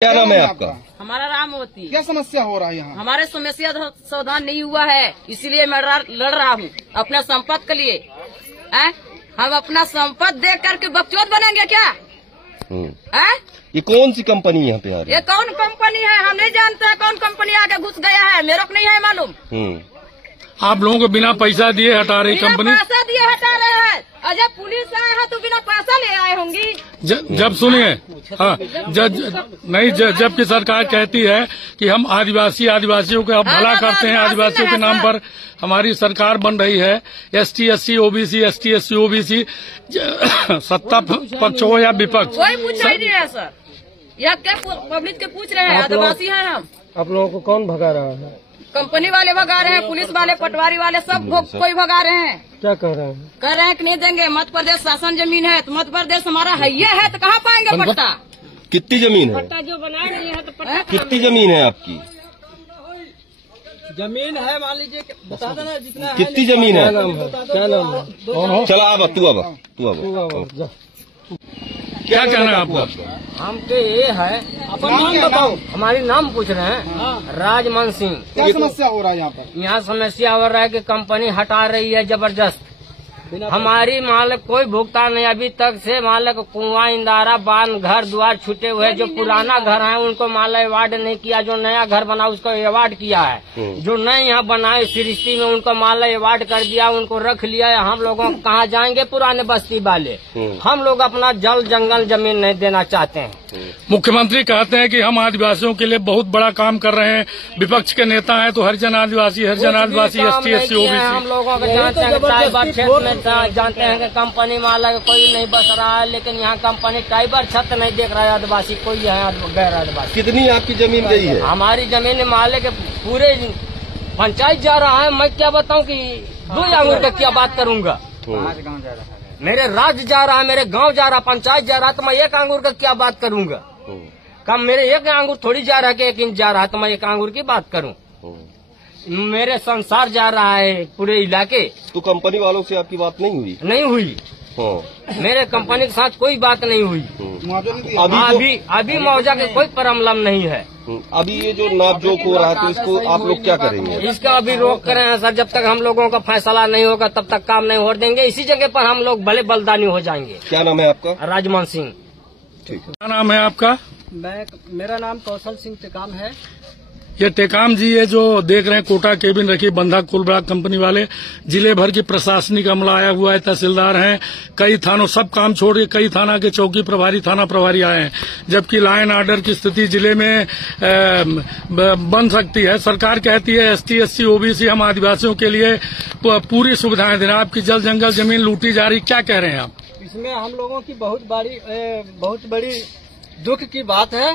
क्या नाम है आपका? हमारा रामवती। क्या समस्या हो रहा है यहाँ? हमारे समस्या समाधान नहीं हुआ है, इसीलिए मैं लड़ रहा हूँ अपना संपत्ति के लिए। हम अपना संपत्ति देख करके बकचोद बनेंगे क्या? ये कौन सी कंपनी यहाँ पे आ रही है? ये कौन कंपनी है हम नहीं जानते। कौन कंपनी आगे घुस गया है मेरे को नहीं है मालूम। आप लोगों को बिना पैसा दिए हटा रही कंपनी? पैसा दिए हटा रहे हैं। अजय पुलिस आए हैं तो बिना पैसा ले आए होंगी। जब सुनिए, हाँ, जबकि सरकार कहती है कि हम आदिवासियों का भला करते हैं, आदिवासियों के नाम पर हमारी सरकार बन रही है। ST SC OBC ST SC OBC सत्ता पक्ष हो या विपक्ष, कोई पूछ नहीं है सर। यह क्या पब्लिक के पूछ रहे हैं? आदिवासी हैं हम। आप लोगों को कौन भगा रहा है? कंपनी वाले भगा रहे हैं, पुलिस वाले, पटवारी वाले, सब कोई भगा रहे हैं। क्या कह रहे हैं? कह रहे हैं कि नहीं देंगे। मध्य प्रदेश शासन जमीन है तो मध्य प्रदेश हमारा है तो कहाँ पाएंगे पट्टा? कितनी जमीन है? पट्टा जो बनाए नहीं है तो पट्टा कितनी जमीन है आपकी? जमीन है मान लीजिए, बता देना जितना। कितनी जमीन है? क्या नाम है? चलो अब तू अब क्या कहना है आपका? हमके ये है, अपन नाम बताओ। हमारी नाम पूछ रहे हैं। राजमान सिंह। क्या समस्या हो रहा है यहाँ पर? यहाँ समस्या हो रहा है कि कंपनी हटा रही है जबरदस्त। हमारी मालिक कोई भुगतान नहीं अभी तक से। मालिक कुआं, इंदारा, बांध, घर द्वार छूटे हुए। जो पुराना घर है उनको मालिक अवार्ड नहीं किया। जो नया घर बना उसको अवार्ड किया है। जो नए यहाँ बनाए सृष्टि में उनको मालिक अवार्ड कर दिया, उनको रख लिया है। हम लोगों को कहाँ जाएंगे? पुराने बस्ती वाले हम लोग अपना जल जंगल जमीन नहीं देना चाहते हैं। मुख्यमंत्री कहते हैं कि हम आदिवासियों के लिए बहुत बड़ा काम कर रहे हैं। विपक्ष के नेता हैं तो हरिजन आदिवासी ST SC OBC। हम लोगों को जानते हैं क्षेत्र में जानते हैं कि कंपनी मालिक कोई नहीं बस रहा है, लेकिन यहाँ कंपनी टाइबर छत नहीं देख रहा है। आदिवासी कोई है गैर आदिवासी। कितनी आपकी जमीन गई है? हमारी जमीन मालिक पूरे पंचायत जा रहा है। मैं क्या बताऊँ कि 2 अंगूर का क्या बात करूँगा? मेरे राज्य जा रहा है, मेरे गांव जा रहा, पंचायत जा रहा, तो मैं 1 अंगूर का क्या बात करूंगा? कम मेरे 1 अंगूर थोड़ी जा रहा है कि 1 इंच जा रहा है तो मैं 1 अंगूर की बात करूं? मेरे संसार जा रहा है पूरे इलाके। तो कंपनी वालों से आपकी बात नहीं हुई? नहीं हुई। मेरे कंपनी के साथ कोई बात नहीं हुई। अभी मुआवजा के कोई प्रॉब्लम नहीं है। अभी ये जो नाप जोक हो रहा है तो इसको आप लोग क्या करेंगे? इसका अभी रोक कर रहे हैं सर। जब तक हम लोगों का फैसला नहीं होगा तब तक काम नहीं हो देंगे। इसी जगह पर हम लोग भले बलिदानी हो जाएंगे। क्या नाम है आपका? राजमान सिंह। ठीक है। क्या नाम है आपका? मेरा नाम कौशल सिंह टेकाम है। ये टेकाम जी, ये जो देख रहे हैं कोटा केबिन रखी बंधा कुलबड़ा कंपनी वाले, जिले भर की प्रशासनिक अमला आया हुआ है, तहसीलदार हैं, कई थानों सब काम छोड़ के कई थाना के चौकी प्रभारी, थाना प्रभारी आए हैं। जबकि लॉ एंड ऑर्डर की स्थिति जिले में बन सकती है। सरकार कहती है ST SC OBC हम आदिवासियों के लिए पूरी सुविधाएं दे रहे हैं। आपकी जल जंगल जमीन लूटी जा रही, क्या कह रहे हैं आप? इसमें हम लोगों की बहुत बड़ी दुख की बात है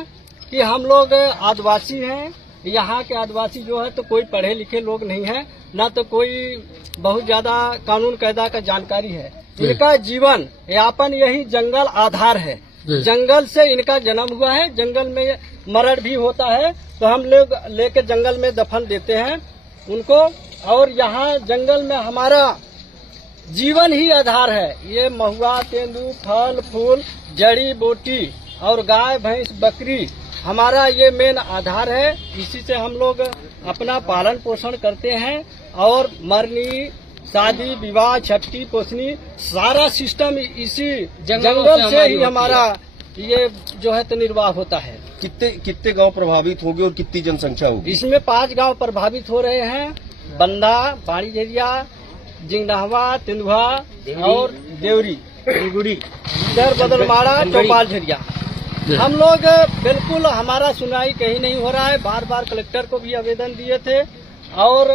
कि हम लोग आदिवासी हैं। यहाँ के आदिवासी जो है तो कोई पढ़े लिखे लोग नहीं है, न तो कोई बहुत ज्यादा कानून कायदा का जानकारी है। इनका जीवन यापन यही जंगल आधार है। जंगल से इनका जन्म हुआ है। जंगल में मरण भी होता है तो हम लोग लेके जंगल में दफन देते हैं उनको। और यहाँ जंगल में हमारा जीवन ही आधार है। ये महुआ, तेंदू, फल फूल, जड़ी बूटी और गाय भैंस बकरी हमारा ये मेन आधार है। इसी से हम लोग अपना पालन पोषण करते हैं। और मरनी, शादी, विवाह, छठी, पोसनी सारा सिस्टम इसी जंगल से ही हमारा ये जो है तो निर्वाह होता है। कितने गांव प्रभावित होंगे और कितनी जनसंख्या होगी? इसमें 5 गांव प्रभावित हो रहे हैं। बंदा, बाड़ी झरिया, जिंगडहवा, तेंदुआ और देवरी, इधर बदलमाड़ा, चौपाल झरिया। हम लोग बिल्कुल हमारा सुनाई कहीं नहीं हो रहा है। बार बार कलेक्टर को भी आवेदन दिए थे और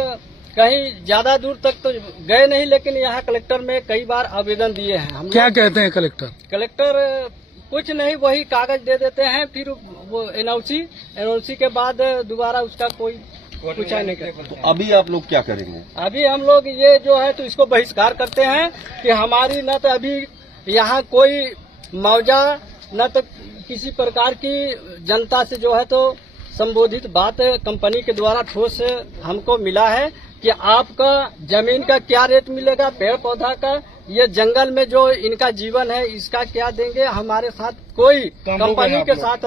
कहीं ज्यादा दूर तक तो गए नहीं, लेकिन यहाँ कलेक्टर में कई बार आवेदन दिए हैं। हम क्या कहते हैं कलेक्टर? कलेक्टर कुछ नहीं, वही कागज दे देते हैं, फिर वो NOC के बाद दोबारा उसका कोई कुछ नहीं करता। तो अभी आप लोग क्या करेंगे? अभी हम लोग ये जो है तो इसको बहिष्कार करते हैं कि हमारी न तो अभी यहाँ कोई मुआवजा न तो किसी प्रकार की जनता से जो है तो संबोधित बात कंपनी के द्वारा ठोस हमको मिला है कि आपका जमीन का क्या रेट मिलेगा, पेड़ पौधा का ये जंगल में जो इनका जीवन है इसका क्या देंगे। हमारे साथ कोई कंपनी के साथ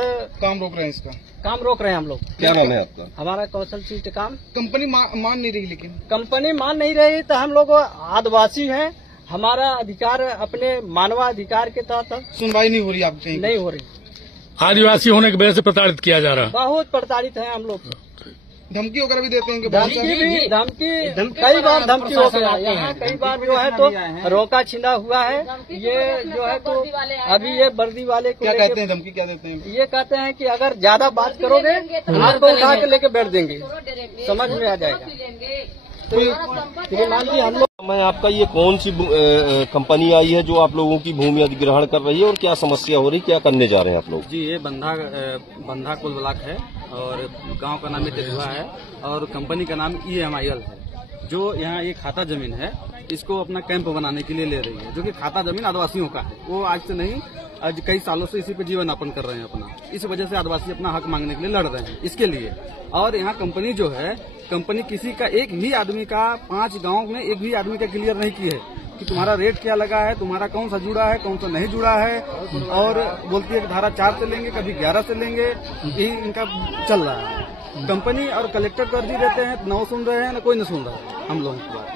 काम रोक रहे हैं इसका। काम रोक रहे हैं हम लोग। क्या नाम है आपका? हमारा कौशल सीट काम। कंपनी मान नहीं रही, लेकिन कंपनी मान नहीं रही तो हम लोग आदिवासी हैं, हमारा अधिकार अपने मानवाधिकार के तहत सुनवाई नहीं हो रही आपको? नहीं हो रही। आदिवासी होने की वजह से प्रताड़ित किया जा रहा है। बहुत प्रताड़ित है हम लोग। धमकी वगैरह भी देते हैं? धमकी कई बार धमकी हो गया यहाँ, कई बार जो है तो रोका छिंदा हुआ है। ये जो है तो अभी ये वर्दी वाले को क्या कहते हैं? धमकी क्या देते हैं? ये कहते हैं कि अगर ज्यादा बात करोगे आपको उठा के लेके बैठ देंगे, समझ में आ जाएगा। श्रीमान जी, हम लोग मैं आपका ये कौन सी कंपनी आई है जो आप लोगों की भूमि अधिग्रहण कर रही है और क्या समस्या हो रही, क्या करने जा रहे हैं आप लोग? जी, ये बंधा कुल ब्लॉक है और गांव का नाम तेजुआ है और कंपनी का नाम EMIL है, जो यहाँ एक खाता जमीन है इसको अपना कैंप बनाने के लिए ले रही है, जो कि खाता जमीन आदिवासियों का है। वो आज से नहीं, आज कई सालों से इसी पे जीवन यापन कर रहे हैं अपना। इस वजह से आदिवासी अपना हक मांगने के लिए लड़ रहे हैं इसके लिए। और यहाँ कंपनी जो है, कंपनी किसी का एक भी आदमी का 5 गांव में एक भी आदमी का क्लियर नहीं की है कि तुम्हारा रेट क्या लगा है, तुम्हारा कौन सा जुड़ा है, कौन सा नहीं जुड़ा है। और बोलती है कि धारा 4 से लेंगे, कभी 11 से लेंगे, यही इनका चल रहा है। कंपनी और कलेक्टर को अर्जी देते हैं, न सुन रहे हैं, न कोई न सुन रहा है हम लोगों की बात।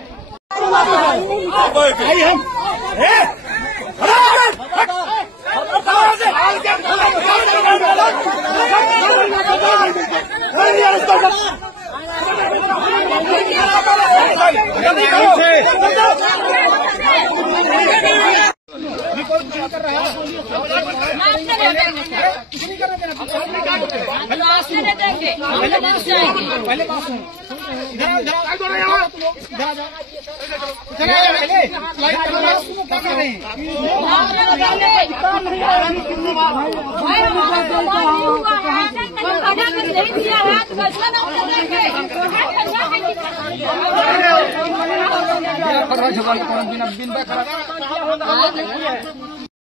बिन